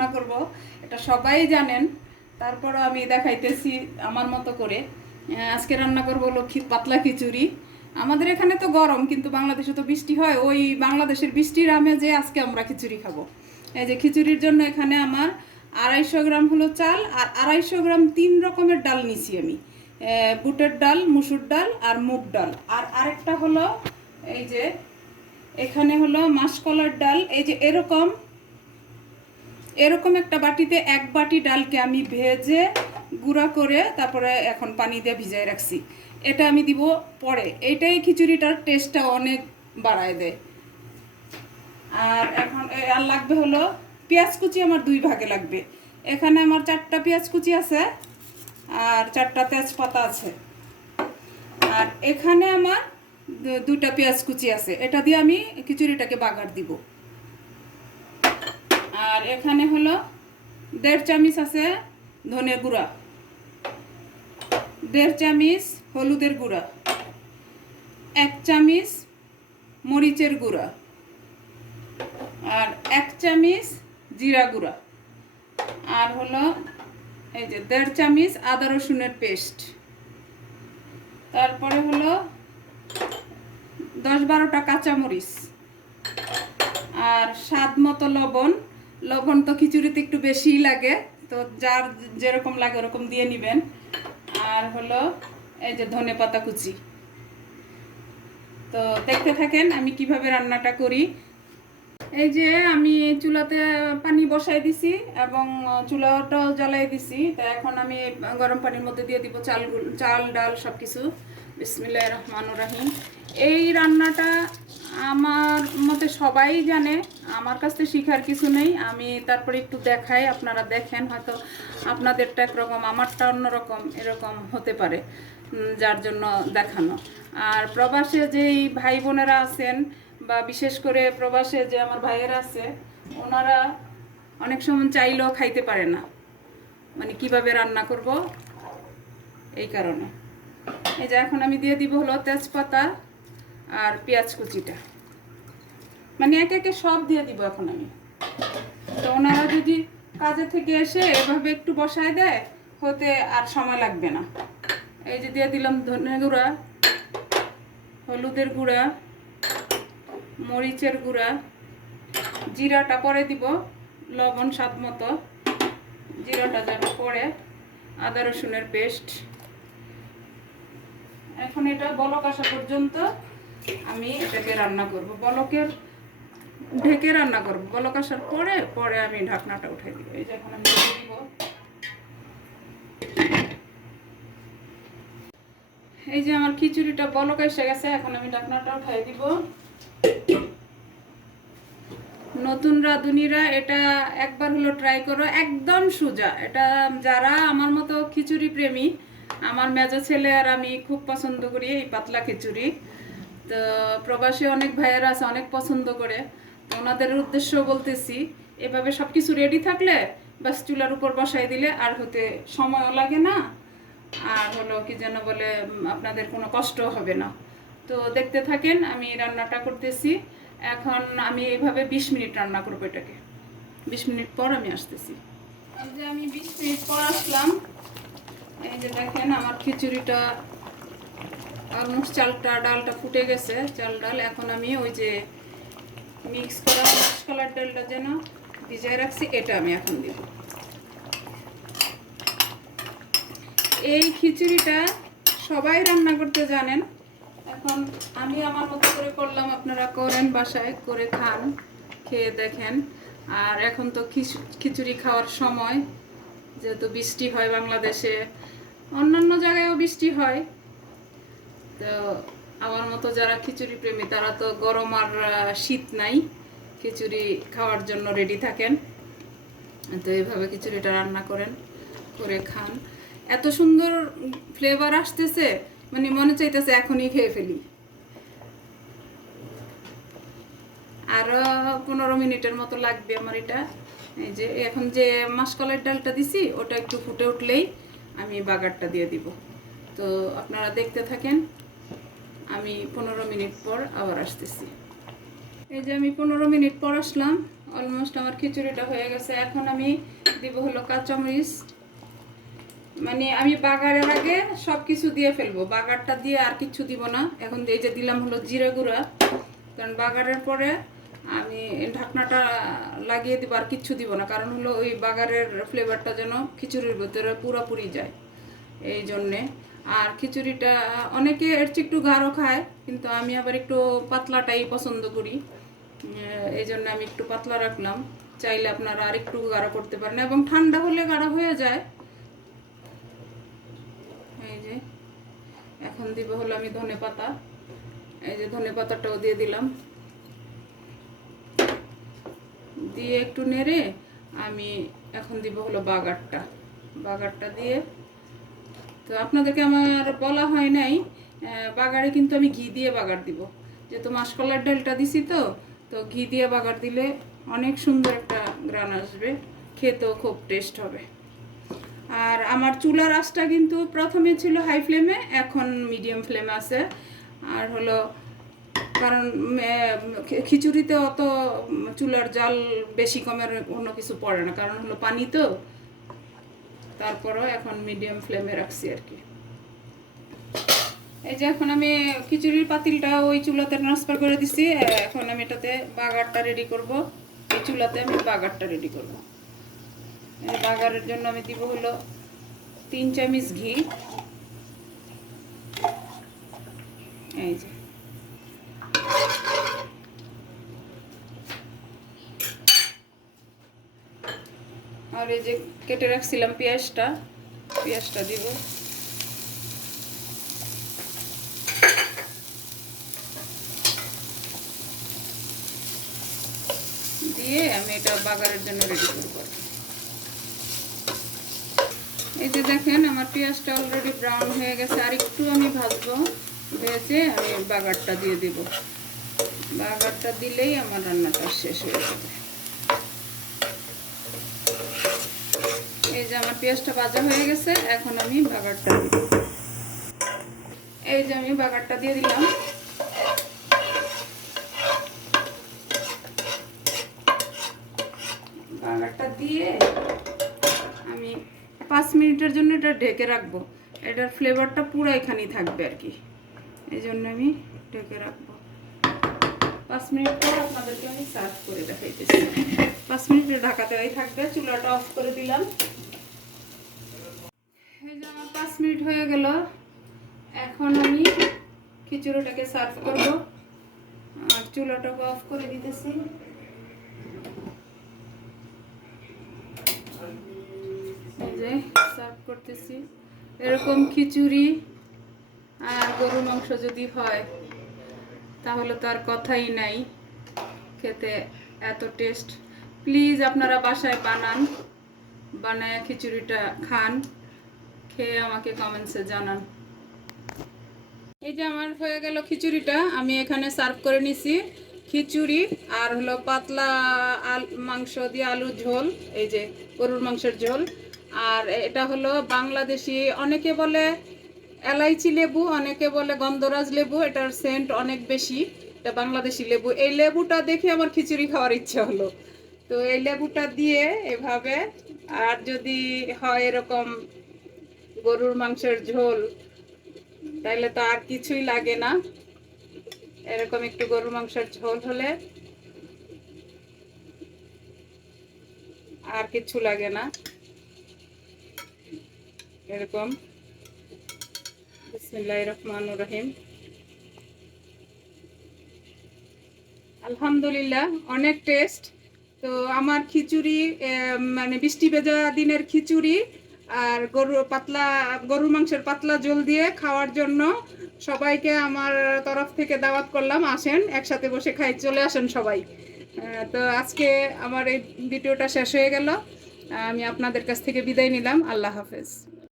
রান্না করব এটা সবাই জানেন, তারপরও আমি দেখাইতেছি আমার মতো করে। আজকে রান্না করব হলো পাতলা খিচুড়ি। আমাদের এখানে তো গরম, কিন্তু বাংলাদেশে তো বৃষ্টি হয়, ওই বাংলাদেশের বৃষ্টির আমেজে আজকে আমরা খিচুড়ি খাবো। এই যে খিচুড়ির জন্য এখানে আমার 250 গ্রাম হলো চাল, আর 250 গ্রাম 3 রকমের ডাল নিছি আমি। বুটের ডাল, মুসুর ডাল আর মুগ ডাল, আর আরেকটা হলো এই যে এখানে হলো মাসকলার ডাল। এই যে এরকম এরকম একটা বাটিতে 1 বাটি ডালকে আমি ভেজে গুঁড়া করে তারপরে এখন পানি দিয়ে ভিজাই রাখছি। এটা আমি দিব পরে, এইটাই খিচুড়িটার টেস্টটা অনেক বাড়ায় দেয়। আর এখন আর লাগবে হলো পেঁয়াজ কুচি, আমার 2 ভাগে লাগবে। এখানে আমার 4টা পেঁয়াজ কুচি আছে আর 4টা তেজপাতা আছে, আর এখানে আমার 2টা পেঁয়াজ কুচি আছে। এটা দিয়ে আমি খিচুড়িটাকে বাগার দিব। আর এখানে হলো 1.5 চামচ আছে ধনে গুঁড়া, 1.5 চামচ হলুদের গুঁড়া, 1 চামচ মরিচের গুঁড়া, আর 1 চামচ জিরা গুঁড়া, আর হলো এই যে 1.5 চামচ আদা রসুনের পেস্ট। তারপরে হলো 10-12টা কাঁচামরিচ, আর স্বাদ মতো লবণ। লবণ তো খিচুড়িতে একটু বেশিই লাগে, তো যার যেরকম লাগে ওরকম দিয়ে নেবেন। আর হলো এই যে ধনে পাতা কুচি। তো দেখতে থাকেন আমি কিভাবে রান্নাটা করি। এই যে আমি চুলাতে পানি বসাই দিছি এবং চুলাটাও জ্বালাই দিছি। তো এখন আমি গরম পানির মধ্যে দিয়ে দিব চাল ডাল সব কিছু। বিসমিল্লাহির রহমানির রহিম। এই রান্নাটা আমার মতে সবাই জানে, আমার কাছ থেকে শেখার কিছু নেই। আমি তারপরে একটু দেখাই, আপনারা দেখেন, হয়তো আপনাদেরটা একরকম আমারটা অন্যরকম, এরকম হতে পারে, যার জন্য দেখানো। আর প্রবাসে যেই ভাই বোনেরা আছেন, বা বিশেষ করে প্রবাসে যে আমার ভাইয়েরা আছে, ওনারা অনেক সময় চাইলেও খাইতে পারে না, মানে কিভাবে রান্না করব এই কারণে। এই যে এখন আমি দিয়ে দিব হলো তেজপাতা আর পেঁয়াজ কুচিটা, মানে একে একে সব দিয়ে দিব এখন আমি। তো ওনারা যদি কাজে থেকে এসে এভাবে একটু বসায় দেয়, হতে আর সময় লাগবে না। এই যে দিয়ে দিলাম ধনে গুঁড়া, হলুদের গুঁড়া, মরিচের গুঁড়া, জিরাটা পরে দিব, লবণ স্বাদ মতো, জিরাটা যাবে পরে, আদা রসুনের পেস্ট। এখন এটা বলক আসা পর্যন্ত আমি এটাকে রান্না করব, বলকের ঢেকে রান্না করব। বলক আসার পরে পরে আমি ঢাকনাটা উঠাই দিব। এই যে এখন আমি দিয়ে দিব। এই যে আমার খিচুড়িটা বলক এসে গেছে, এখন আমি ঢাকনাটা উঠাই দিব। নতুন রাঁধুনিরা এটা একবার হলো ট্রাই করো, একদম সোজা। এটা যারা আমার মতো খিচুড়ি প্রেমী, আমার মেজো ছেলে আর আমি খুব পছন্দ করি এই পাতলা খিচুড়ি। তো প্রবাসী অনেক ভাইয়েরা আছে, অনেক পছন্দ করে। ওনাদের উদ্দেশ্য বলতেছি, এভাবে সব কিছু রেডি থাকলে বাস চুলার উপর বসাই দিলে আর হতে সময়ও লাগে না, আর হলো কি যেন বলে আপনাদের কোনো কষ্টও হবে না। তো দেখতে থাকেন আমি রান্নাটা করতেছি। এখন আমি এইভাবে 20 মিনিট রান্না করবো এটাকে। 20 মিনিট পর আমি আসতেছি। এই যে আমি 20 মিনিট পর আসলাম। এই যে দেখেন আমার খিচুড়িটা অলমোস্ট চালটা ডালটা ফুটে গেছে, চাল ডাল। এখন আমি ওই যে মিক্স করা মাসকলার ডালটা যেন ভিজায় রাখছি, এটা আমি এখন দিব। এই খিচুড়িটা সবাই রান্না করতে জানেন, এখন আমি আমার মতো করে করলাম, আপনারা করেন, বাসায় করে খান, খেয়ে দেখেন। আর এখন তো খিচুড়ি খাওয়ার সময়, যেহেতু বৃষ্টি হয় বাংলাদেশে, অন্যান্য জায়গায়ও বৃষ্টি হয়। তো আমার মতো যারা খিচুড়ি প্রেমী, তারা তো গরম আর শীত নাই, খিচুড়ি খাওয়ার জন্য রেডি থাকেন। তো এইভাবে খিচুড়িটা রান্না করেন, করে খান। এত সুন্দর ফ্লেভার আসতেছে, মানে মনে চাইতেছে এখনই খেয়ে ফেলি। আরও 15 মিনিটের মতো লাগবে আমার এটা। এই যে এখন যে মাসকলাইয়ের ডালটা দিছি, ওটা একটু ফুটে উঠলেই আমি বাগারটা দিয়ে দিব। তো আপনারা দেখতে থাকেন, আমি 15 মিনিট পর আবার আসতেছি। এই যে আমি 15 মিনিট পর আসলাম, অলমোস্ট আমার খিচুড়িটা হয়ে গেছে। এখন আমি দিব হলো কাঁচামরিচ। মানে আমি বাগারের আগে সব কিছু দিয়ে ফেলবো, বাগারটা দিয়ে আর কিছু দিব না। এখন এই যে দিলাম হলো জিরা গুঁড়া, কারণ বাগারের পরে আমি ঢাকনাটা লাগিয়ে দিব, আর কিচ্ছু দিব না, কারণ হলো ওই বাগারের ফ্লেভারটা যেন খিচুড়ির ভিতরে পুরোপুরি যায়, এই জন্যে। আর খিচুড়িটা অনেকে এর চেয়ে একটু গাঢ় খায়, কিন্তু আমি আবার একটু পাতলাটাই পছন্দ করি, এই জন্য আমি একটু পাতলা রাখলাম। চাইলে আপনারা আর একটু গাঢ় করতে পারেন, এবং ঠান্ডা হলে গাঢ় হয়ে যায়। এই যে এখন দিব হলো আমি ধনে পাতা, এই যে ধনে পাতাটাও দিয়ে দিলাম, দিয়ে একটু নেড়ে আমি এখন দিব হলো বাগারটা দিয়ে। তো আপনাদেরকে আমার বলা হয় নাই, বাগারে কিন্তু আমি ঘি দিয়ে বাগার দিব, যেহেতু মাসকলার ডালটা দিছি। তো তো ঘি দিয়ে বাগার দিলে অনেক সুন্দর একটা গ্রান আসবে, খেতেও খুব টেস্ট হবে। আর আমার চুলার আঁচটা কিন্তু প্রথমে ছিল হাই ফ্লেমে, এখন মিডিয়াম ফ্লেমে আছে। আর হলো কারণ খিচুড়িতে অত চুলার জাল বেশি কমের অন্য কিছু পড়ে না, কারণ হলো পানি তো, তারপরও এখন মিডিয়াম ফ্লেমে রাখছি আর কি। এই যে এখন আমি খিচুড়ির পাতিলটা ওই চুলাতে ট্রান্সফার করে দিছি। এখন আমি এটাতে বাগারটা রেডি করব, এই চুলাতে আমি বাগারটা রেডি করব। বাগারের জন্য আমি দিব হলো 3 চামচ ঘি। এই যে আর এই যে কেটে রাখছিলাম পেঁয়াজটা দিব। দিয়ে আমি এটা বাগারের জন্য রেডি করব। এই যে দেখেন আমার পেঁয়াজটা অলরেডি ব্রাউন হয়ে গেছে, আর একটু আমি ভাজবো, ভেজে আমি বাগারটা দিয়ে দেব। বাগারটা দিলেই আমার রান্নাটা শেষ হয়ে যাবে। এই যে আমার পেঁয়াজটা ভাজা হয়ে গেছে, এখন আমি বাগারটা দিব। এই যে আমি বাগারটা দিয়ে দিলাম। বাগারটা দিয়ে আমি 5 মিনিটের জন্য এটা ঢেকে রাখবো। এটার ফ্লেভারটা পুরো এখানেই থাকবে আর কি, এই জন্য আমি ঢেকে রাখবো। 5 মিনিট পর আপনাদেরকে আমি সার্ভ করে দেখাইতেছি। 5 মিনিট ঢাকা দেওয়াই থাকবে। চুলাটা অফ করে দিলাম। এই যে আমার 5 মিনিট হয়ে গেল। এখন আমি খিচুড়িটাকে সার্ভ করব, আর চুলাটাকে অফ করে দিতেছি। এই যে সার্ভ করতেছি। এরকম খিচুড়ি আর গরুর মাংস যদি হয় তাহলে তো আর কথাই নাই, খেতে এত টেস্ট। প্লিজ আপনারা বাসায় বানায় খিচুড়িটা খান, খেয়ে আমাকে কমেন্টসে জানান। এই যে আমার হয়ে গেল খিচুড়িটা, আমি এখানে সার্ভ করে নিছি। খিচুড়ি আর হলো পাতলা মাংস দিয়ে আলুর ঝোল, এই যে গরুর মাংসের ঝোল। আর এটা হলো বাংলাদেশি, অনেকে বলে এলাইচি লেবু, অনেকে বলে গন্ধরাজ লেবু, এটার সেন্ট অনেক বেশি। এটা বাংলাদেশি লেবু। এই লেবুটা দেখে আমার খিচুড়ি খাওয়ার ইচ্ছা হলো, তো এই লেবুটা দিয়ে এভাবে, আর যদি হয় এরকম গরুর মাংসের ঝোল, তাইলে তো আর কিছুই লাগে না। এরকম একটু গরুর মাংসের ঝোল হলে আর কিছু লাগে না। এরকম বিসমিল্লাহির রহমানির রহিম। আলহামদুলিল্লাহ, অনেক টেস্ট। তো আমার খিচুড়ি মানে বৃষ্টি ভেজা দিনের খিচুড়ি আর গরুর মাংসের পাতলা ঝোল দিয়ে খাওয়ার জন্য সবাইকে আমার তরফ থেকে দাওয়াত করলাম, আসেন একসাথে বসে খাই, চলে আসেন সবাই। তো আজকে আমার এই ভিডিওটা শেষ হয়ে গেল। আমি আপনাদের কাছ থেকে বিদায় নিলাম। আল্লাহ হাফেজ।